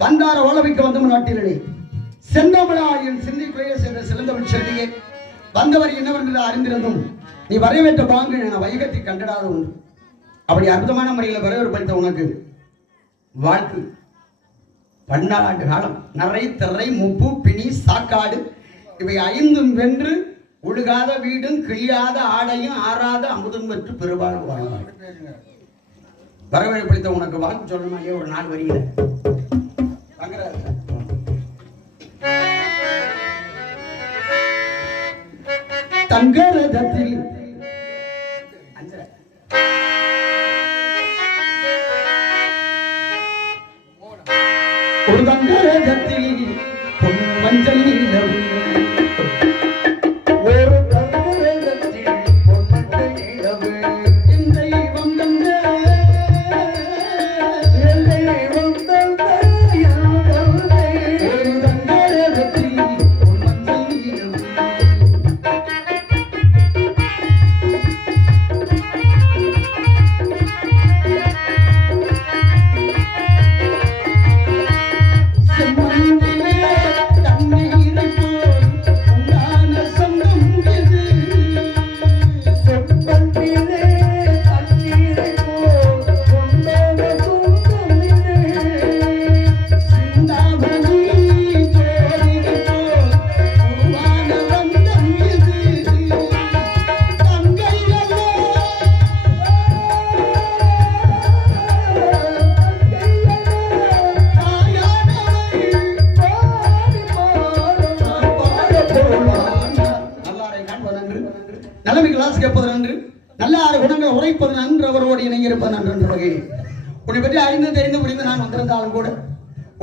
வந்தார ஓலமிக்க வந்தும் நாட்டிலே. செந்தமிழாயின் சிந்திக்குள்ளே சென்ற சிறந்தவன் செல்வியே வந்தவர் என்னவென்று அறிந்திருந்தும் நீ வரவேற்ற பாங்கு என வைகத்தை கண்டடாத உண்டு. அப்படி அற்புதமான முறையில் வரவேற்பளித்த உனக்கு வாழ்த்து. பன்னாண்டு காலம் நரை திரை முப்பு பிணி சாக்காடு இவை ஐந்தும் வென்று ஒழுகாத வீடும் கிழியாத ஆடையும் ஆறாத அமுதும் பெற்று பெருவாழ்வு வாழ்வாள் வரவேற்பளித்த உனக்கு வாழ்த்து சொல்லணும் ஐயா ஒரு நாள் வரியில. தங்க ரதத்தில் ஒரு தங்க ரதத்தில் பொன் மஞ்சள்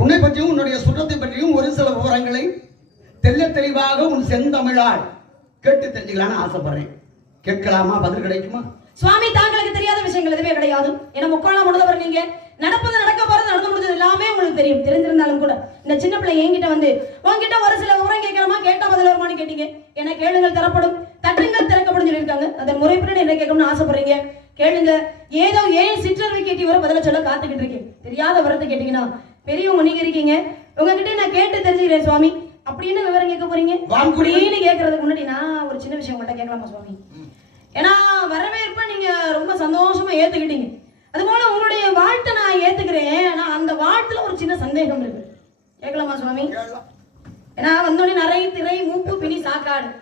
உன்னை பற்றியும் உன்னுடைய சுற்றத்தை பற்றியும் ஒரு சில விவரங்களை தெல்ல தெளிவாக உன் செந்தமிழால் கேட்டு தெரிஞ்சுக்கலான்னு ஆசைப்படுறேன். கேட்கலாமா? பதில் கிடைக்குமா? சுவாமி தாங்களுக்கு தெரியாத விஷயங்கள் எதுவுமே கிடையாது. ஏன்னா முக்கோணம் உணர்ந்தவர் நீங்க. நடப்பது நடக்க போறது நடந்து முடிஞ்சது எல்லாமே உங்களுக்கு தெரியும். தெரிஞ்சிருந்தாலும் கூட. இந்த சின்ன பிள்ளை என்கிட்ட வந்து உங்ககிட்ட ஒரு சில விவரம் கேட்கலாமா? கேட்ட பதில் வருமானு கேட்டீங்க. ஏன்னா கேளுங்கள் தரப்படும். தட்டுங்கள் திறக்கப்படும் சொல்லியிருக்காங்க. அதை முறைப்படி என்ன கேட்கணும்னு ஆசைப்படுறீங்க? கேளுங்க. ஏதோ ஏன் சிற்றறிவு கேட்டி வர பதில சொல்ல காத்துக்கிட்டு இருக்கேன். தெரியாத வரத்தை கேட்டீங்கன்னா பெரியவங்க நீங்க இருக்கீங்க. உங்ககிட்ட நான் கேட்டு தெரிஞ்சுக்கிறேன் சுவாமி. அப்படின்னு விவரம் கேட்க போறீங்க. அப்படின்னு கேட்கறதுக்கு முன்னாடி நான் ஒரு சின்ன விஷயம் உங்கள்கிட்ட கேட்கலாமா சுவாமி? ஏன்னா வரவேற்பை நீங்க ரொம்ப சந்தோஷமா ஏத்துக்கிட்டீங்க. அது போல உங்களுடைய வாழ்த்தை நான் ஏத்துக்கிறேன். ஆனா அந்த வாழ்த்துல ஒரு சின்ன சந்தேகம் இருக்கு. கேட்கலாமா சுவாமி? ஏன்னா வந்தோடனே நிறைய திரை மூப்பு பிணி சாக்காடு.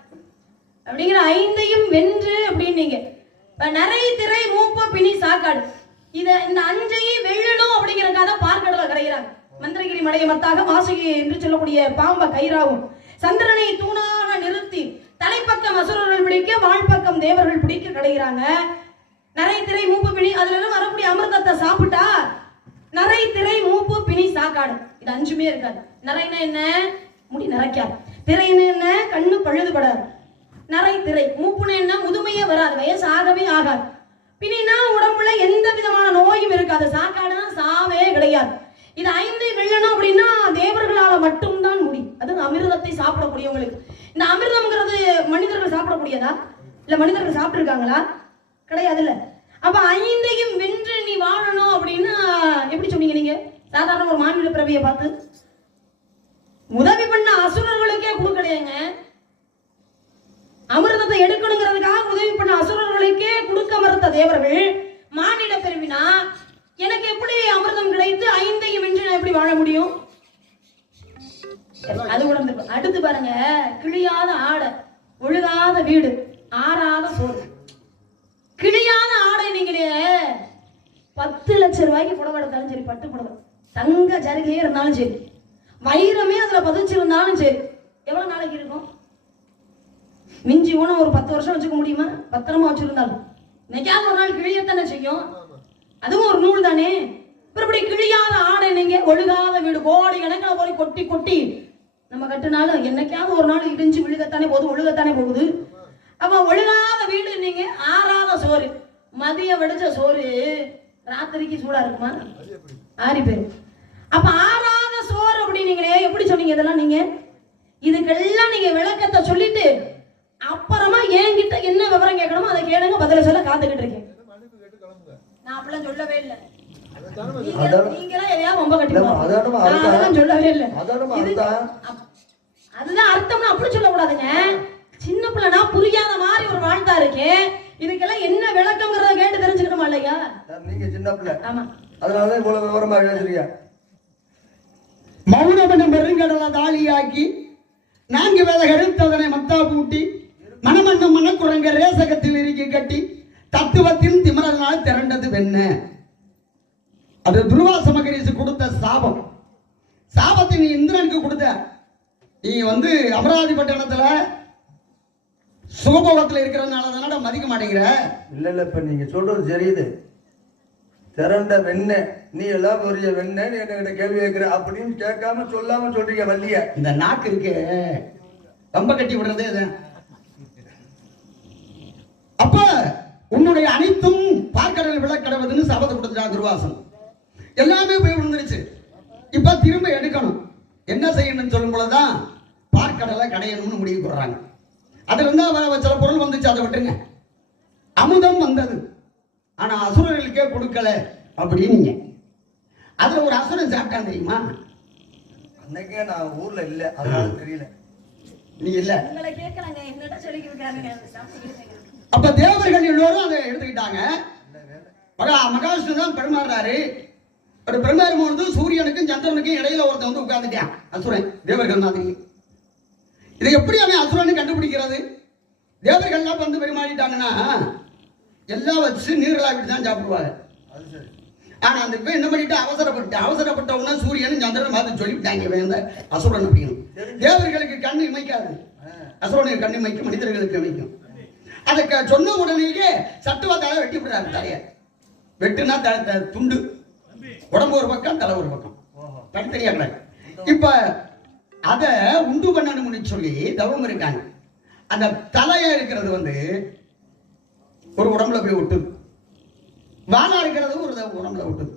அப்படிங்கிற ஐந்தையும் வென்று அப்படின்னீங்க. நிறைய திரை மூப்பு பிணி சாக்காடு. இத இந்த அஞ்சையும் வெல்லணும் அப்படிங்கறதுக்காக பார்க்கடல கரைகிறாங்க மந்திரகிரி மடைய மத்தாக மாசுகி என்று சொல்லக்கூடிய பாம்ப கயிறாவும் சந்திரனை தூணாக நிறுத்தி தலைப்பக்கம் அசுரர்கள் பிடிக்க வாழ்பக்கம் தேவர்கள் பிடிக்க கிடைக்கிறாங்க நிறைய திரை மூப்பு பிணி அதுல இருந்து வரக்கூடிய அமிர்தத்தை சாப்பிட்டா நிறைய திரை மூப்பு பிணி சாக்காடு. இது அஞ்சுமே இருக்காது. நிறையனா என்ன? முடி நிறைக்காது திரைன்னு என்ன? கண்ணு பழுதுபடாது நிறை திரை. மூப்புன்னு என்ன? முதுமையே வராது. வயசு ஆகவே ஆகாது. பின்னா உடம்புல எந்த விதமான நோயும் இருக்காது. சாக்காடுனா சாவே கிடையாது. இது ஐந்து வெல்லணும் அப்படின்னா தேவர்களால மட்டும்தான் முடியும் அது அமிர்தத்தை சாப்பிடக்கூடியவங்களுக்கு இந்த அமிர்தம்ங்கிறது மனிதர்கள் சாப்பிடக்கூடியதா? இல்ல மனிதர்கள் சாப்பிட்டுருக்காங்களா? கிடையாதுல்ல அப்ப ஐந்தையும் வென்று நீ வாழணும் அப்படின்னா எப்படி சொன்னீங்க நீங்க? சாதாரண ஒரு மாநில பிறவியை பார்த்து. உதவி பண்ண அசுரர்களுக்கே கொடுக்கலையேங்க. அமிர்தத்தை எடுக்கணுங்கிறதுக்காக உதவி பண்ண அசுரர்களுக்கே கொடுக்க மறுத்த தேவர்கள் மானிட பெருமினா எனக்கு எப்படி அமிர்தம் கிடைத்து ஐந்தையும் வென்று நான் எப்படி வாழ முடியும்? அது உடம்பு அடுத்து பாருங்க கிழியாத ஆடை ஒழுகாத வீடு ஆறாத சோறு. கிழியாத ஆடை நீங்களே பத்து லட்சம் ரூபாய்க்கு புடவை எடுத்தாலும் சரி பட்டு புடவை. தங்க ஜரிகையே இருந்தாலும் சரி. வைரமே அதுல பதிச்சிருந்தாலும் சரி. எவ்வளவு நாளைக்கு இருக்கும்? மிஞ்சி ஊனம் ஒரு பத்து வருஷம் வச்சுக்க முடியுமா? பத்திரமா வச்சிருந்தாலும். இன்னைக்காவது ஒரு நாள் கிழியத்தானே செய்யும்? அதுவும் ஒரு நூல் தானே? இப்படி கிழியாத ஆடை நீங்க ஒழுகாத வீடு கோடி கணக்கில் போய் கொட்டி கொட்டி நம்ம கட்டினாலும் என்னைக்காவது ஒரு நாள் இடிஞ்சு விழுகத்தானே போகுது ஒழுகத்தானே போகுது? அப்ப ஒழுகாத வீடு நீங்க ஆறாத சோறு மதியம் வெடிச்ச சோறு ராத்திரிக்கு சூடா இருக்குமா? ஆறி பேர் அப்ப ஆறாத சோறு அப்படின்னீங்களே எப்படி சொன்னீங்க இதெல்லாம் நீங்க? இதுக்கெல்லாம் நீங்க விளக்கத்தை சொல்லிட்டு அப்புறமா என்கிட்ட என்ன விவரம் கேட்கணுமோ அதை கேளுங்க பதில சொல்ல காத்துக்கிட்டு இருக்கேன். நான் அப்படிலாம் சொல்லவே இல்லை. அதுதான் அர்த்தம்னா அப்படி சொல்லக்கூடாதுங்க. சின்ன பிள்ளைனா புரியாத மாதிரி ஒரு வாழ்த்தா இருக்கு. இதுக்கெல்லாம் என்ன விளக்கங்கிறத கேட்டு தெரிஞ்சுக்கணுமா இல்லையா? நீங்க சின்ன பிள்ளை. ஆமா. அதனாலதான் இவ்வளவு விவரமா மௌனமென பெருங்கடல தாலியாக்கி நான்கு வேத கழுத்ததனை மத்தா பூட்டி மனமண்ண மனக்குரங்க ரேசகத்தில் இறுக்கி கட்டி தத்துவத்தின் திமரனால் திரண்டது வெண்ண. அது துருவாச மகரிஷி கொடுத்த சாபம். சாபத்தை நீ இந்திரனுக்கு கொடுத்த. நீ வந்து அமராவதி பட்டணத்துல சுகபோகத்துல இருக்கிறதுனால தானடா மதிக்க மாட்டேங்கிற? இல்ல இல்ல இப்ப நீங்க சொல்றது தெரியுது திரண்ட வெண்ணெய் நீ எல்லாம் பெரிய வெண்ணெய் நீ என்கிட்ட கேள்வி கேட்கிற? அப்படின்னு கேட்காம சொல்லாம சொல்றீங்க வள்ளிய. இந்த நாக்கு இருக்கு. ரொம்ப கட்டி விடுறதே இது அப்ப உன்னுடைய அனைத்தும் பார்க்கடல் விளக்கடவுதுன்னு சபதம் கொடுத்துட்டான் துர்வாசன் எல்லாமே போய் விழுந்துருச்சு இப்ப திரும்ப எடுக்கணும். என்ன செய்யணும்னு சொல்லும் பொழுதுதான் பார்க்கடலை கடையணும்னு முடிவு போடுறாங்க. அதுல இருந்து சில பொருள் வந்துச்சு அதை விட்டுருங்க. அமுதம் வந்தது. ஆனா அசுரர்களுக்கே கொடுக்கல அப்படின்னீங்க. அதுல ஒரு அசுரன் சாப்பிட்டான் தெரியுமா? அன்னைக்கே நான் ஊர்ல இல்ல அதனால தெரியல. நீ இல்ல. அப்ப தேவர்கள் எல்லோரும் அதை எடுத்துக்கிட்டாங்க. மகா மகாவிஷ்ணு தான் பெருமாறுறாரு. ஒரு பெருமாறும் பொழுது சூரியனுக்கும் சந்திரனுக்கும் இடையில ஒருத்தன் வந்து உட்கார்ந்துட்டான். அசுரன் தேவர்கள் மாதிரி. இதை எப்படி அவன் அசுரன்னு கண்டுபிடிக்கிறது? தேவர்கள்லாம் வந்து பெருமாறிட்டாங்கன்னா எல்லாம் வச்சு நீர்களா விட்டு தான் சாப்பிடுவாங்க. ஆனா அந்த இப்ப என்ன பண்ணிட்டு அவசரப்பட்டு அவசரப்பட்ட உடனே சூரியனும் சந்திரனும் பார்த்து சொல்லிவிட்டாங்க இவன் இந்த அசுரன் அப்படின்னு. தேவர்களுக்கு கண்ணு இமைக்காது. அசுரனுக்கு கண்ணு இமைக்கும் மனிதர்களுக்கு இமைக்கும். அதை சொன்ன உடனேயே சட்டுவத்தால வெட்டி விடுறாரு தலைய. வெட்டுனா துண்டு. உடம்பு ஒரு பக்கம் தலை ஒரு பக்கம். ஓஹோ. தனித்தனியா கிடையாது. இப்ப அத உண்டு பண்ணணும்னு சொல்லி தவம் இருக்காங்க. அந்த தலையா இருக்கிறது வந்து ஒரு உடம்புல போய் ஒட்டுது. வாழா இருக்கிறது ஒரு உடம்புல ஒட்டுது.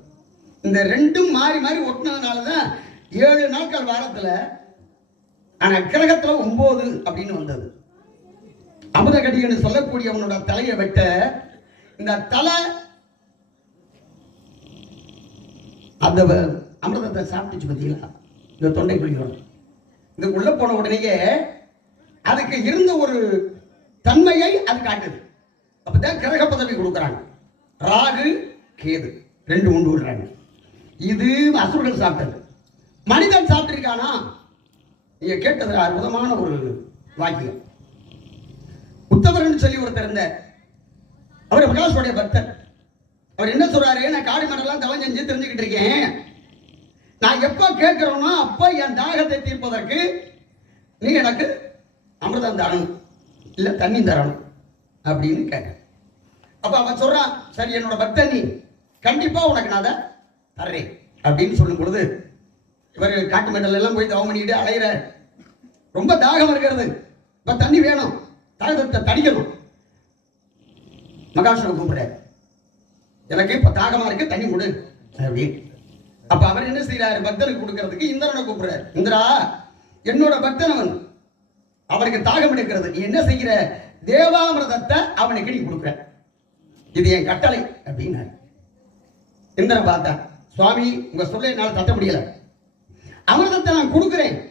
இந்த ரெண்டும் மாறி மாறி ஒட்டினதுனால தான் ஏழு நாட்கள் வாரத்துல ஆனா கிரகத்துல ஒன்பது அப்படின்னு வந்தது. அமுதகடின்னு சொல்லக்கூடியவனோட தலையை வெட்ட இந்த தலை அந்த அமிர்தத்தை சாப்பிட்டுச்சு பார்த்தீங்களா? இந்த தொண்டை குழியோட. இந்த உள்ள போன உடனேயே அதுக்கு இருந்த ஒரு தன்மையை அது காட்டுது. அப்பதான் கிரக பதவி கொடுக்குறாங்க. ராகு கேது. ரெண்டு உண்டு விடுறாங்க. இது அசுரர்கள் சாப்பிட்டது. மனிதன் சாப்பிட்டிருக்கானா? நீங்க கேட்டது அற்புதமான ஒரு வாக்கியம். உத்தவரன் சொல்லி ஒருத்தர் இருந்தார். அவர் பிரகாஷோடைய பக்தர். அவர் என்ன சொல்றாரு? நான் காடு மடலாம் தவம் செஞ்சு தெரிஞ்சுக்கிட்டு இருக்கேன். நான் எப்போ கேட்கிறோனோ அப்போ என் தாகத்தை தீர்ப்பதற்கு நீ எனக்கு அமிர்தம் தரணும். இல்லை தண்ணி தரணும் அப்படின்னு கேட்க அப்போ அவன் சொல்றான் சரி என்னோட பக்தன் நீ கண்டிப்பாக உனக்கு நான் அதை தர்றேன். அப்படின்னு சொல்லும் பொழுது இவர் காட்டு மேட்டல் எல்லாம் போய் தவம் பண்ணிக்கிட்டு அலையிறார். ரொம்ப தாகம் இருக்கிறது. இப்போ தண்ணி வேணும். தாகத்தை தடிக்கணும். மகாவிஷ்ணு கூப்பிடுறாரு. எனக்கு இப்ப தாகமா இருக்கு தண்ணி கொடு. அப்படின்னு அப்ப அவர் என்ன செய்யறாரு பக்தனுக்கு கொடுக்கறதுக்கு இந்திரனை கூப்பிடுறாரு. இந்திரா என்னோட பக்தன் அவன். அவனுக்கு தாகம் எடுக்கிறது. நீ என்ன செய்கிற? தேவாமிரதத்தை அவனுக்கு நீ கொடுக்குற. இது என் கட்டளை அப்படின்னாரு. இந்திரன் பார்த்தா சுவாமி உங்க சொல்ல என்னால தட்ட முடியல. அமிர்தத்தை நான் கொடுக்குறேன்.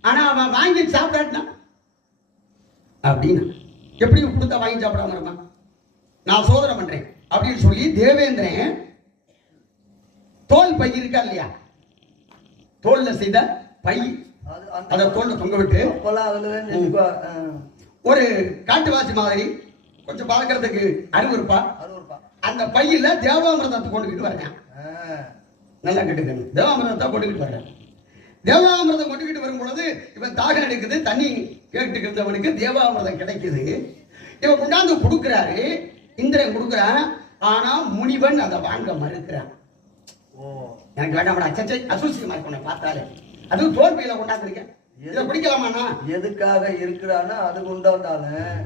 ஆனா அவன் வாங்கி சாப்பிடாட்டினா அப்படின்னா எப்படி கொடுத்தா வாங்கி சாப்பிடாம இருப்பான் நான் சோதனை பண்றேன். அப்படின்னு சொல்லி தேவேந்திரன் தோல் பை இருக்கா இல்லையா? தோல்ல செய்த பை அது தோல்ல தொங்க விட்டு ஒரு காட்டுவாசி மாதிரி கொஞ்சம் பார்க்கறதுக்கு அறிவு இருப்பா. அது ஒரு பா அந்த பையில தேவாமிரதத்தை கொண்டுகிட்டு வரேன் நல்லா கேட்டுக்கணும் தேவாமிரதத்தை கொண்டுகிட்டு வர்றேன். தேவாமிரதம் கொண்டுகிட்டு வரும் பொழுது இவன் தாகம் எடுக்குது தண்ணி கேட்டுக்கிட்டு இருந்தவனுக்கு தேவாமிரதம் கிடைக்குது. இவன் கொண்டாந்து கொடுக்குறாரு இந்திரன் கொடுக்குறான் ஆனா முனிவன் அதை வாங்க மறுக்கிறான். எனக்கு வேண்டாம் அச்சச்சை அசூசியமா இருக்கு உன்னை பார்த்தாலே. அதுவும் தோல் பையில கொண்டாந்துருக்கேன். இதை பிடிக்கலாமாண்ணா எதுக்காக இருக்கிறானா? அது கொண்டாந்தாலும்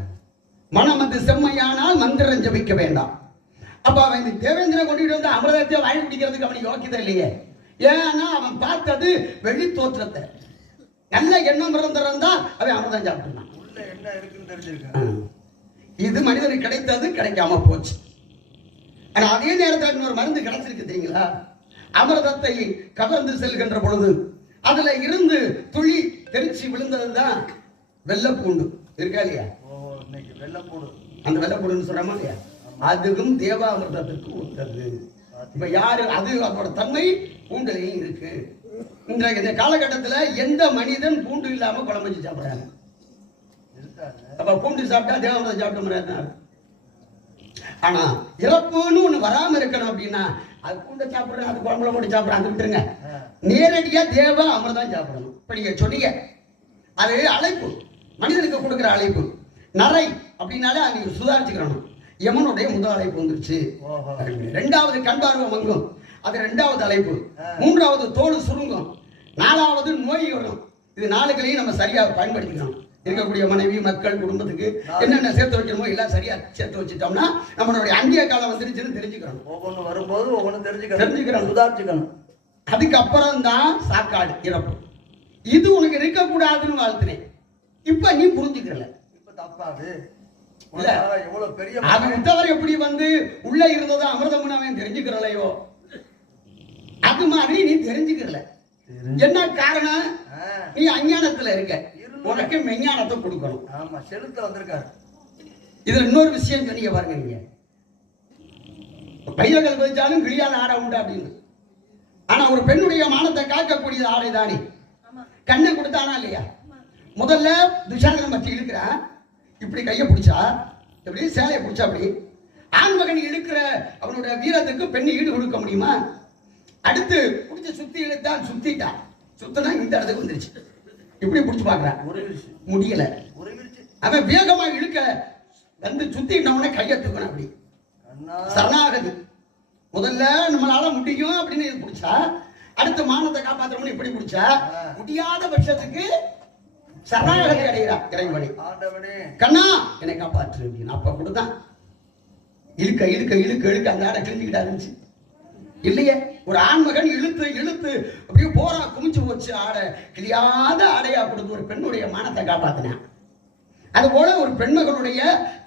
மனம் வந்து செம்மையானால் மந்திரம் ஜபிக்க வேண்டாம். அப்ப அவன் தேவேந்திரன் கொண்டுட்டு வந்து அமிர்தத்தை வாங்கி குடிக்கிறதுக்கு அவனுக்கு யோக்கியதை இல்லையே. ஏன்னா அவன் பார்த்தது வெளி தோற்றத்தை. நல்ல எண்ணம் பிறந்திருந்தா அவன் அமிர்தம் சாப்பிட்டுனான் இது மனிதனுக்கு கிடைத்தது கிடைக்காம போச்சு. ஆனா அதே நேரத்தில் இன்னொரு மருந்து கிடைச்சிருக்கு தெரியுங்களா? அமிர்தத்தை கவர்ந்து செல்கின்ற பொழுது அதுல இருந்து துளி தெரிச்சு விழுந்ததுதான் வெள்ளப்பூண்டு. இருக்கா இல்லையா? அந்த வெள்ளப்பூண்டுன்னு சொல்றோமா இல்லையா? அதுவும் தேவாமிர்தத்துக்கு ஒத்தது இப்ப யாரு? அது அதோட தன்மை பூண்டுலையும் இருக்கு. இன்றைக்கு இந்த காலகட்டத்துல எந்த மனிதன் பூண்டு இல்லாம குழம்பு வச்சு சாப்பிடுறாங்க? அப்ப பூண்டு சாப்பிட்டா தேவாமிர்தம் சாப்பிட்ட முடியாது ஆனா இறப்புன்னு ஒண்ணு வராம இருக்கணும் அப்படின்னா அது பூண்டை சாப்பிடுறேன் அது குழம்புல போட்டு சாப்பிடுறேன் அது விட்டுருங்க. நேரடியா தேவ அமிர்தம் சாப்பிடணும். இப்ப நீங்க சொன்னீங்க. அது அழைப்பு. மனிதனுக்கு கொடுக்குற அழைப்பு. நரை அப்படின்னாலே அவங்க சுதாரிச்சுக்கணும். யமனுடைய முதல் அழைப்பு வந்துருச்சு ரெண்டாவது கண் பார்வை மங்கும். அது ரெண்டாவது அழைப்பு. மூன்றாவது தோல் சுருங்கும். நாலாவது நோய் வரும். இது நாளுகளையும் நம்ம சரியா பயன்படுத்திக்கணும் இருக்கக்கூடிய மனைவி மக்கள் குடும்பத்துக்கு என்னென்ன சேர்த்து வைக்கணுமோ எல்லாம் சரியா சேர்த்து வச்சுட்டோம்னா நம்மளுடைய அந்திய காலம் வந்துருச்சுன்னு தெரிஞ்சுக்கிறோம். ஒவ்வொன்று வரும்போது ஒவ்வொன்று தெரிஞ்சுக்கணும். தெரிஞ்சுக்கணும். சுதாரிச்சுக்கணும் அதுக்கப்புறம் தான் சாக்காடு இறப்பு. இது உனக்கு இருக்கக்கூடாதுன்னு வாழ்த்தினேன் இப்ப நீ புரிஞ்சுக்கிறல. இப்ப தப்பாது. அது விட்டவர் எப்படி வந்து உள்ள இருந்தது அமிர்தம்னு அவன் தெரிஞ்சுக்கிறலையோ? அது மாதிரி நீ தெரிஞ்சுக்கிறல. என்ன காரணம்? நீ அஞ்ஞானத்துல இருக்க. உனக்கு மெஞ்ஞானத்தை கொடுக்கணும். ஆமா செலுத்த வந்திருக்காரு. இதுல இன்னொரு விஷயம் சொன்னீங்க பாருங்க நீங்க. பையர்கள் பதிச்சாலும் கிளியால் ஆடை உண்டு அப்படின்னு. ஆனா ஒரு பெண்ணுடைய மானத்தை காக்கக்கூடியது ஆடை தானே கண்ணை கொடுத்தானா இல்லையா? முதல்ல துஷாதனம் பற்றி இழுக்கிறான் இப்படி கையை பிடிச்சா? இப்படி சேலையை பிடிச்சா அப்படி? ஆண் மகன் இழுக்கிற அவனுடைய வீரத்துக்கு பெண்ணை ஈடு கொடுக்க முடியுமா? அடுத்து பிடிச்ச சுத்தி இழுத்தான் சுத்திட்டான் சுத்தினா இந்த இடத்துக்கு வந்துருச்சு. இப்படி பிடிச்சு பார்க்கறான். முடியல. அவன் வேகமா இழுக்க வந்து சுத்திட்டவன கையை தூக்கணும் அப்படி. சரணாகதி. முதல்ல நம்மளால முடியும் அப்படின்னு பிடிச்சா அடுத்து மானத்தை காப்பாற்றணும்னு இப்படி பிடிச்சா முடியாத பட்சத்துக்கு சரணாகதி அடைகிறா இறைவனை கண்ணா என்னை காப்பாற்று அப்படின்னு. அப்ப கொடுத்தான். இழுக்க இழுக்க இழுக்க இழுக்க அந்த ஆடை கிழிஞ்சுக்கிட்டா இருந்துச்சு. இல்லையே ஒரு ஆண்மகன் இழுத்து இழுத்து அப்படியே போரா குமிச்சு போச்சு ஆடை. கிளியாத ஆடையா கொடுத்து ஒரு பெண்ணுடைய மானத்தை காப்பாத்தினான். அதுபோல ஒரு பெண்மகளுடைய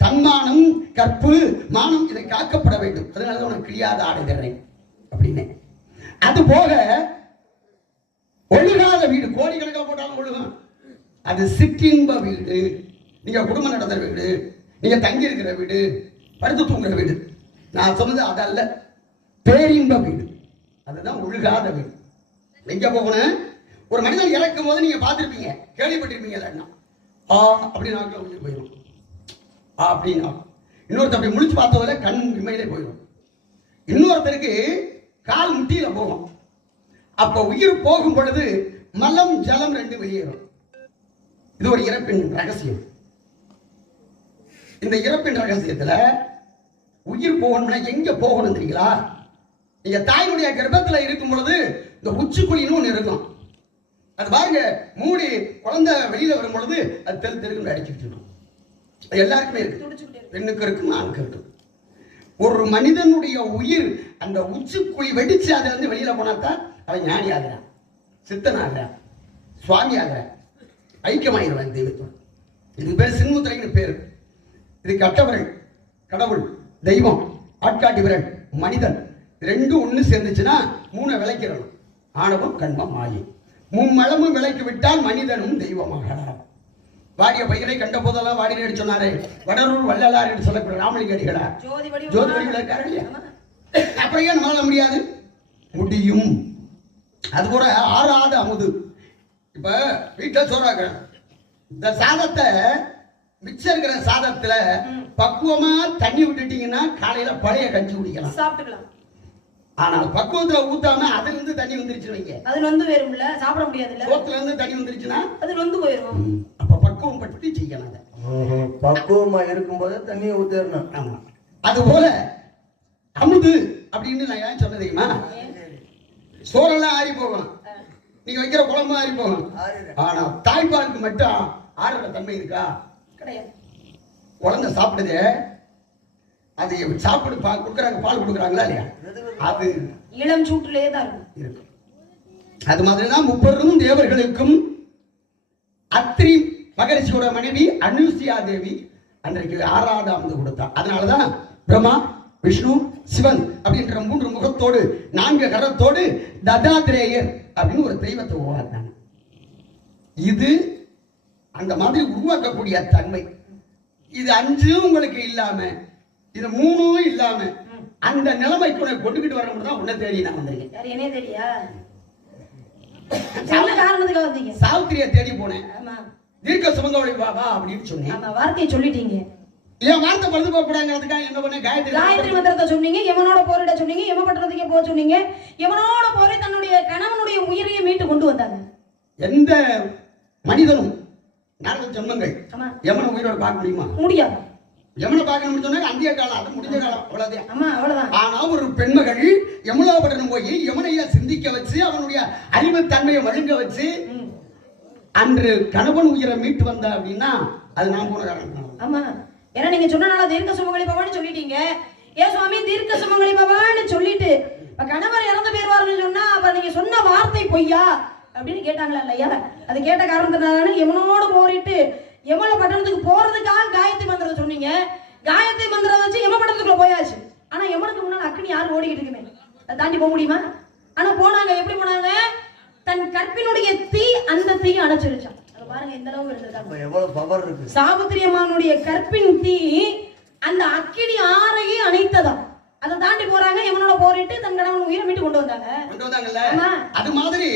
தன்மானம் கற்பு மானம் இதை காக்கப்பட வேண்டும். அதனால உனக்கு கிளியாத ஆடை தர்றேன் அப்படின்னு. அது போக ஒழுகாத வீடு கோடிக்கணக்கில் போட்டாலும் ஒழுகும். அது சிற்றின்ப வீடு. நீங்கள் குடும்பம் நடத்துகிற வீடு நீங்கள் தங்கி இருக்கிற வீடு படுத்து தூங்குற வீடு. நான் சொன்னது அதல்ல. பேரின்ப வீடு. அதுதான் ஒழுகாத வீடு. எங்கே போகணும்? ஒரு மனிதன் இறக்கும் போது நீங்கள் பார்த்துருப்பீங்க. கேள்விப்பட்டிருப்பீங்க இல்லைன்னா ஆ அப்படி நாக்கில் உயிர் போயிடும் ஆ அப்படின்னா இன்னொருத்தர் அப்படி முடிச்சு பார்த்ததில் கண் இம்மையிலே போயிடும் இன்னொருத்தருக்கு கால் முட்டியில் போகும். அப்போ உயிர் போகும் பொழுது மலம் ஜலம் ரெண்டு வெளியேறும். இது ஒரு இறப்பின் ரகசியம். இந்த இறப்பின் ரகசியத்துல உயிர் போகணும்னா எங்க போகணும் தெரியுங்களா? நீங்க தாயினுடைய கர்ப்பத்துல இருக்கும் பொழுது இந்த உச்சிக்குழின்னு ஒண்ணு இருக்கும். அது பாருங்க மூடி குழந்தை வெளியில வரும் பொழுது அது தெரு தெருக்கு அடிச்சுட்டு இருக்கும் அது எல்லாருக்குமே இருக்கு. பெண்ணுக்கு இருக்கும் ஆணுக்கு இருக்கும் ஒரு மனிதனுடைய உயிர் அந்த உச்சிக்குழி வெடிச்சு அதுல இருந்து வெளியில போனா தான் அவன் ஞானி ஆகிறான் சித்தன் ஆகிறான் சுவாமி ஆகிறான் ஐக்கியமாயிருவான் தெய்வத்தோடு. இதுக்கு பேர் சின்முத்திரைன்னு பேர். இது கட்டவர்கள் கடவுள் தெய்வம் ஆட்காட்டி விரல் மனிதன். ரெண்டும் ஒண்ணு சேர்ந்துச்சுன்னா மூணை விளைக்கிறணும் ஆணவம் கண்மம் மாயை. மும்மளமும் விலைக்கு விட்டால் மனிதனும் தெய்வமாகலாம் வாடிய பையனை கண்ட போதெல்லாம் வாடினேன்னு சொன்னாரே வடரூர் வள்ளலார் என்று சொல்லக்கூடிய ராமலிங்க அடிகளார் ஜோதி வடிவில் இருக்காரு இல்லையா. அப்புறம் ஏன் நம்மளால முடியாது? முடியும். அது கூட ஆறாத அமுது. இப்ப வீட்டுல சோறாக்குறேன் இந்த சாதத்தை மிச்சம் இருக்கிற சாதத்துல பக்குவமா தண்ணி விட்டுட்டீங்கன்னா காலையில பழைய கஞ்சி குடிக்கலாம். சாப்பிட்டுக்கலாம். ஆனால் பக்குவத்துல ஊத்தாம அதுல இருந்து தண்ணி வந்துருச்சு வைங்க. அது நொந்து போயிரும்ல சாப்பிட முடியாதுல்ல? சோத்துல இருந்து தண்ணி வந்துருச்சுன்னா? அது நொந்து போயிரும். அப்ப பக்குவம் படுத்தி செய்யணும் அதை. பக்குவமா இருக்கும்போது தண்ணியை ஊத்திடணும். ஆமா. அதுபோல அமுது அப்படின்னு நான் ஏன் சொன்னது தெரியுமா? சோறெல்லாம் ஆறி போகும் நீங்க வைக்கிற குழம்பு ஆறி போகும். ஆனா தாய்ப்பாலுக்கு மட்டும் ஆறுற தன்மை இருக்கா? கிடையாது. குழந்தை சாப்பிடுது அது சாப்பிடு பால் கொடுக்குறாங்க பால் கொடுக்குறாங்களா இல்லையா? அது இளம் சூட்டிலேயே தான் இருக்கும். அது மாதிரிதான் முப்பெரும் தேவர்களுக்கும் அத்ரி மகரிஷியோட மனைவி அனுசியா தேவி அன்றைக்கு ஆறாவது அமுது கொடுத்தா. அதனாலதான் பிரம்மா விஷ்ணு சிவன் அப்படின்ற மூன்று முகத்தோடு நான்கு கரத்தோடு தத்தாத்திரேயர் அப்படின்னு ஒரு தெய்வத்தை உருவாக்குனாங்க இது அந்த மாதிரி உருவாக்கக்கூடிய தன்மை. இது அஞ்சும் உங்களுக்கு இல்லாம இது மூணும் இல்லாம அந்த நிலைமைக்கு உன்னை கொண்டுகிட்டு வரணும் தான் உன்னை தேடி நான் வந்திருக்கேன். சாவித்திரியை தேடி போனேன். தீர்க்க சுமங்கவழி பாபா அப்படின்னு சொன்னேன். வார்த்தையை சொல்லிட்டீங்க. என் வார்த்தை பழுது போகக்கூடாங்கிறதுக்காக என்ன பண்ண? காயத்ரி காயத்ரி மந்திரத்தை சொன்னீங்க யமனோட போரிட சொன்னீங்க யம பட்டணத்துக்கே போக சொன்னீங்க யமனோட போரை தன்னுடைய கணவனுடைய உயிரையே மீட்டு கொண்டு வந்தாங்க? எந்த மனிதனும் நாரத ஜென்மங்கள் யமனை உயிரோட பார்க்க முடியுமா? முடியாது. யமனை பார்க்கணும்னு சொன்னா அந்திய காலம் அது முடிஞ்ச காலம் அவ்வளவுதான். ஆமா அவ்வளவுதான். ஆனா ஒரு பெண்மகள் யமுனாபட்டனம் போய் யமுனைய சிந்திக்க வச்சு அவனுடைய அறிவு தன்மையை வழுங்க வச்சு. அன்று கணவன் உயிரை மீட்டு வந்தா அப்படின்னா அது நான் போன காரணம். ஆமா. ஏன்னா நீங்க சொன்னனால தீர்க்க சுமங்கலி பவான்னு சொல்லிட்டீங்க. ஏ சுவாமி தீர்க்க சுமங்கலி பவான்னு சொல்லிட்டு இப்ப கணவர் இறந்து போயிருவாருன்னு சொன்னா அப்ப நீங்க சொன்ன வார்த்தை பொய்யா? அப்படின்னு கேட்டாங்களா இல்லையா? அது கேட்ட காரணத்தினால எவனோடு போரிட்டு எவ்வளவு பட்டணத்துக்கு போறதுக்காக காயத்ரி மந்திரத்தை சொன்னீங்க. காயத்ரி மந்திரம் வச்சு யம பட்டணத்துக்குள்ள போயாச்சு. ஆனா யமனுக்கு முன்னால அக்னி யாரும் ஓடிக்கிட்டு இருக்குமே. அதை தாண்டி போக முடியுமா? ஆனா போனாங்க எப்படி போனாங்க? தன் கற்பினுடைய தீ அந்த தீயை அணைச்சிருச்சான் பாருங்க எந்த அளவுக்கு இருந்திருக்காங்க அப்ப எவ்வளவு பவர் இருக்கு? சாவித்திரி அம்மானுடைய கற்பின் தீ அந்த அக்கினி ஆறையே அணைத்ததாம். அதை தாண்டி போறாங்க இவனோட போரிட்டு தன் கணவன் உயிரை மீட்டு கொண்டு வந்தாங்க. கொண்டு வந்தாங்கல்ல. அது மாதிரி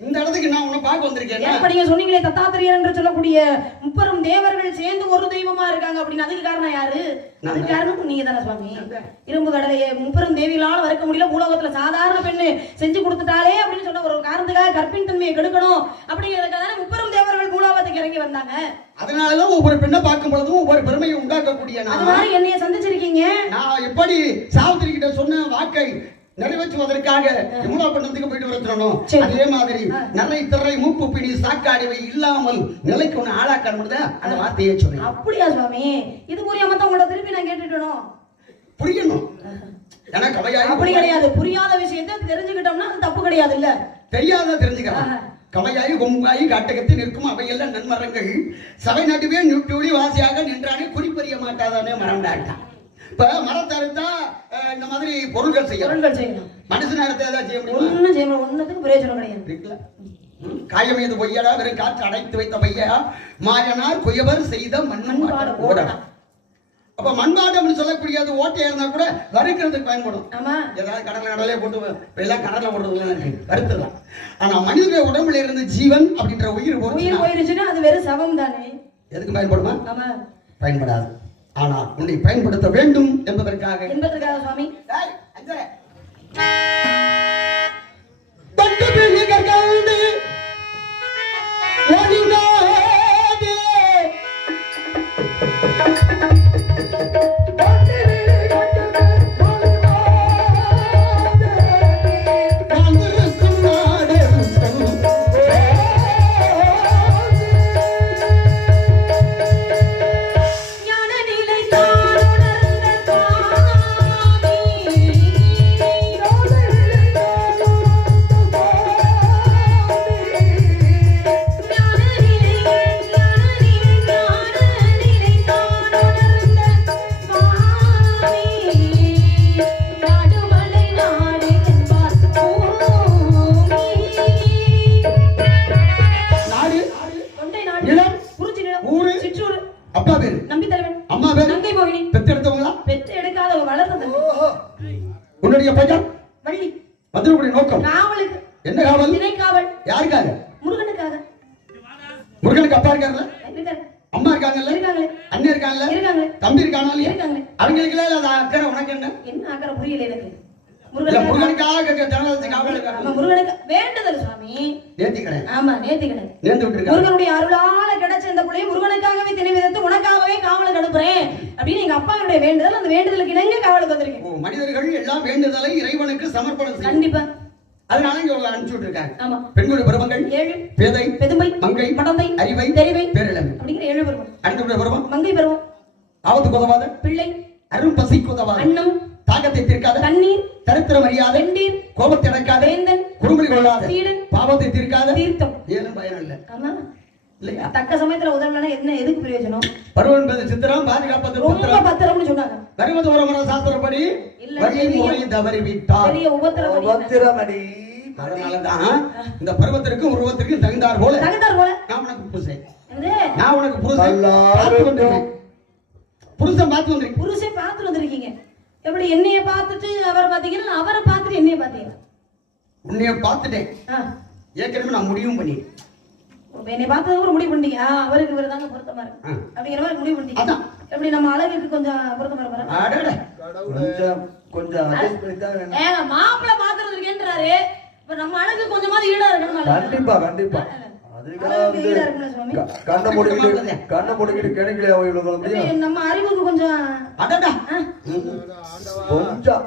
இந்த இடத்துக்கு நான் உன்னை பார்க்க வந்திருக்கேன் ஏன் நீங்க சொன்னீங்களே தத்தாத்திரியர் என்று சொல்லக்கூடிய முப்பெரும் தேவர்கள் சேர்ந்து ஒரு தெய்வமா இருக்காங்க அப்படின்னு அதுக்கு காரணம் யாரு? அதுக்கு காரணம் நீங்க தானே. சுவாமி இரும்பு கடலையை முப்பெரும் தேவிகளால வறுக்க முடியல பூலோகத்துல சாதாரண பெண்ணு செஞ்சு கொடுத்துட்டாலே அப்படின்னு சொன்ன ஒரு காரணத்துக்காக கற்பின் தன்மையை கெடுக்கணும் அப்படிங்கிறதுக்காக தானே முப்பெரும் தேவர்கள் பூலோகத்துக்கு இறங்கி வந்தாங்க. அதனாலதான் ஒவ்வொரு பெண்ணை பார்க்கும் பொழுதும் ஒவ்வொரு பெருமையை உண்டாக்கக்கூடிய நான். என்னைய சந்திச்சிருக்கீங்க? நான் எப்படி சாவித்திரி கிட்ட சொன்ன வாக்கை நிறைவேற்றுவதற்காக யமுனா பட்டணத்துக்கு போயிட்டு வரணும். அதே மாதிரி நிறை திரை மூப்பு பிடி சாக்காடிவை இல்லாமல் நிலைக்கு ஒண்ணு ஆளாக்கணும் அந்த வார்த்தையை சொன்னேன். அப்படியா சுவாமி? இது புரியாம தான் உங்களை திருப்பி நான் கேட்டுட்டணும் புரியணும். ஏன்னா கவையாய் அப்படி கிடையாது. புரியாத விஷயத்தை தெரிஞ்சுக்கிட்டோம்னா அது தப்பு கிடையாது இல்ல தெரியாத தெரிஞ்சுக்கலாம். கவையாய் கொம்பாய் காட்டகத்தில் நிற்கும் அவையெல்லாம் நன்மரங்கள். சபை நடுவே நுட்டுளி வாசியாக நின்றானே குறிப்பறிய மாட்டாதானே மறந்தாட்டான் இப்ப மரத்தை அறுத்தா இந்த மாதிரி பொருள்கள் செய்யணும் பொருள்கள் செய்யணும் மனுஷன் அறுத்தா ஏதாவது செய்ய முடியுமா? ஒண்ணும் செய்ய முடியாது. ஒண்ணுத்துக்கு பிரயோஜனம் கிடையாது. இருக்குல்ல? ம். காயமீது பொய்யடா? வெறும் காற்று அடைத்து வைத்த பையா மாயனார் குயவர் செய்த மண்மன் மண்பாடு ஓடா அப்ப மண்பாட்டம்னு சொல்லக்கூடியது ஓட்டையா இருந்தா கூட வறுக்கிறதுக்கு பயன்படும். ஆமா. ஏதாவது கடலை கடலே போட்டு எல்லாம் கடலை போடுறதுலாம் கருத்துலாம் ஆனா மனிதனுடைய உடம்புல இருந்து ஜீவன் அப்படின்ற உயிர் உயிர் போயிருச்சுன்னா அது வெறும் சவம் தானே? எதுக்கு பயன்படுமா? ஆமா. பயன்படாது. ஆனா உன்னை பயன்படுத்த வேண்டும் என்பதற்காக. என்பதற்காக சுவாமி. டேய், அஞ்சரை. பட்டு பிள்ளைகள் அப்பா பேரு? நம்பி தலைவன் அம்மா பேரு? நங்கை மோகினி. பெற்று எடுக்காத வளர்ந்த தம்பி ஓஹோ உன்னுடைய பையன்? வள்ளி. வந்திருக்கூடிய நோக்கம். காவலுக்கு என்ன காவல் திணை காவல் யாருக்காக? முருகனுக்காக. முருகனுக்கு அப்பா இருக்காருல்ல? இருக்காரு. அம்மா இருக்காங்கல்ல? இருக்காங்களே. அண்ணன் இருக்காங்கல்ல? இருக்காங்களே. தம்பி இருக்கானா இல்லையா? இருக்காங்களே. அவங்களுக்கு அக்கறை உனக்கு என்ன? என்ன ஆக்கிற புரியல எனக்கு? இல்ல முருகனுக்காக வேண்டுதல் சுவாமி. நேர்த்திக்கிறேன் ஆமா நேர்த்திக்கணும் நேர்ந்து விட்டுருக்காங்க முருகனுடைய அருளால கிடைச்ச இந்த பிள்ளையை முருகனுக்காகவே திணை விதத்து உனக்காகவே காவலுக்கு அனுப்புறேன் அப்படின்னு எங்க அப்பாவுடைய வேண்டுதல். அந்த வேண்டுதலுக்கு இணங்க காவலுக்கு வந்திருக்கேன். மனிதர்கள் எல்லாம் வேண்டுதலை இறைவனுக்கு சமர்ப்பணம் கண்டிப்பா. அதனால இங்க உங்களை அனுப்பிச்சு விட்டுருக்காங்க. ஆமா. பெண்களுடைய பருவங்கள் ஏழு பேதை பெதுமை மங்கை மடந்தை அறிவை தெரிவை பேரிழமை. அப்படிங்கிற ஏழு பருவம். அடுத்த பருவம்? மங்கை பருவம். ஆபத்து உதவாத பிள்ளை அரும் பசிக்கு உதவாத அன்னம் தாகத்தை தீர்க்காத தண்ணீர் தரித்திரம் அறியாத வெண்டீர் கோபத்தை அடக்காத வேந்தன் குறும்படி கொள்ளாத சீடன் பாவத்தை தீர்க்காத தீர்த்தம். ஏதும் பயன் இல்ல. ஆமா. இல்லையா? தக்க சமயத்துல உதவலன்னா என்ன எதுக்கு பிரயோஜனம்? பருவம் என்பது சித்திரம் பாதுகாப்பது ரொம்ப பத்திரம். பத்திரம்னு சொன்னாங்க. வருவது ஒரு முறை சாஸ்திரப்படி? இல்ல, வழி பெரிய- முறை தவறி விட்டார் பெரிய உபத்திரம் பத்திரமடி அதனாலதான் இந்த பருவத்திற்கும் உருவத்திற்கும் தகுந்தார் போல. தகுந்தார் போல. நான் உனக்கு புருஷன். நான் உனக்கு புருஷன். பார்த்து வந்திருக்கேன். புருஷன் பார்த்து வந்திருக்கேன். புருஷன் பார்த்துட்டு வந்திருக்கீங்க. எப்படி என்னைய பார்த்துட்டு அவரை பார்த்தீங்கன்னா அவரை பார்த்துட்டு என்னைய பார்த்தீங்க உன்னைய பார்த்துட்டேன். ஏற்கனவே நான் முடிவும் பண்ணிட்டேன். என்னை பார்த்தது கூட முடிவு பண்ணிட்டீங்க. ஆ, அவருக்கு இவர் தாங்க பொருத்தமா இருக்கு. அப்படிங்கிற மாதிரி முடிவு பண்ணிட்டீங்க. அதான். எப்படி நம்ம அழகுக்கு கொஞ்சம் பொருத்தமா இருப்பாரா? அடடே. கொஞ்சம் கொஞ்சம். ஏங்க மாப்பிள்ளை பார்த்துட்டு இருக்கேன்றாரு இப்ப நம்ம அழகு கொஞ்சமாவது ஈடா இருக்கணும் கண்டிப்பா கண்டிப்பா. கண்ணை கண்ணை இவ்வளவு நம்ம அறிவுக்கு கொஞ்சம் கொஞ்சம்.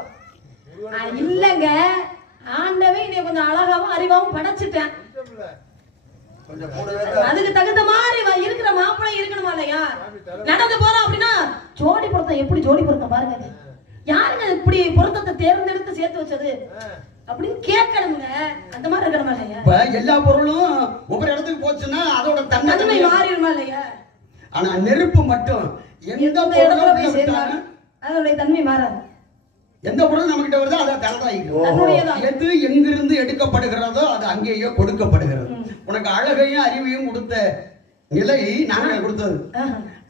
இல்லங்க. ஆண்டவே கொஞ்சம் அழகாவும் அறிவாவும் படைச்சிட்டேன். அதுக்கு தகுந்த மாதிரி இருக்கிற மாப்பிள்ளை இருக்கணுமா இல்லையா? நடந்து போறோம் அப்படின்னா ஜோடி பொருத்தம் எப்படி ஜோடி பொருத்தம் பாருங்க. யாருங்க இப்படி பொருத்தத்தை தேர்ந்தெடுத்து சேர்த்து வச்சது? அப்படின்னு கேட்கணுங்க. அந்த மாதிரி இருக்கணுமா இல்லையா? இப்ப எல்லா பொருளும் ஒவ்வொரு இடத்துக்கு போச்சுன்னா அதோட தன்மை மாறிடுமா இல்லையா? ஆனா நெருப்பு மட்டும் எந்த எந்த பொருளும் இடத்துல உள்ள போய் சேர்ந்தாலும் விட்டாலும் அதனுடைய தன்மை மாறாது. எந்த பொருள் நம்ம கிட்ட வருதோ அதை தனதாயிக்கும் எது எங்கிருந்து எடுக்கப்படுகிறதோ அது அங்கேயே கொடுக்கப்படுகிறது. உனக்கு அழகையும் அறிவையும் கொடுத்த நிலை நாங்க கொடுத்தது.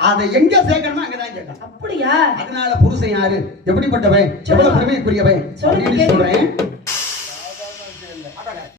அதை எங்க சேர்க்கணுமோ அங்கதான் சேர்க்கணும். அப்படியா? அதனால புருஷன் யாரு? எப்படிப்பட்டவன்? எவ்வளவு பெருமைக்குரியவன்? அப்படின்னு. சொல்றேன்.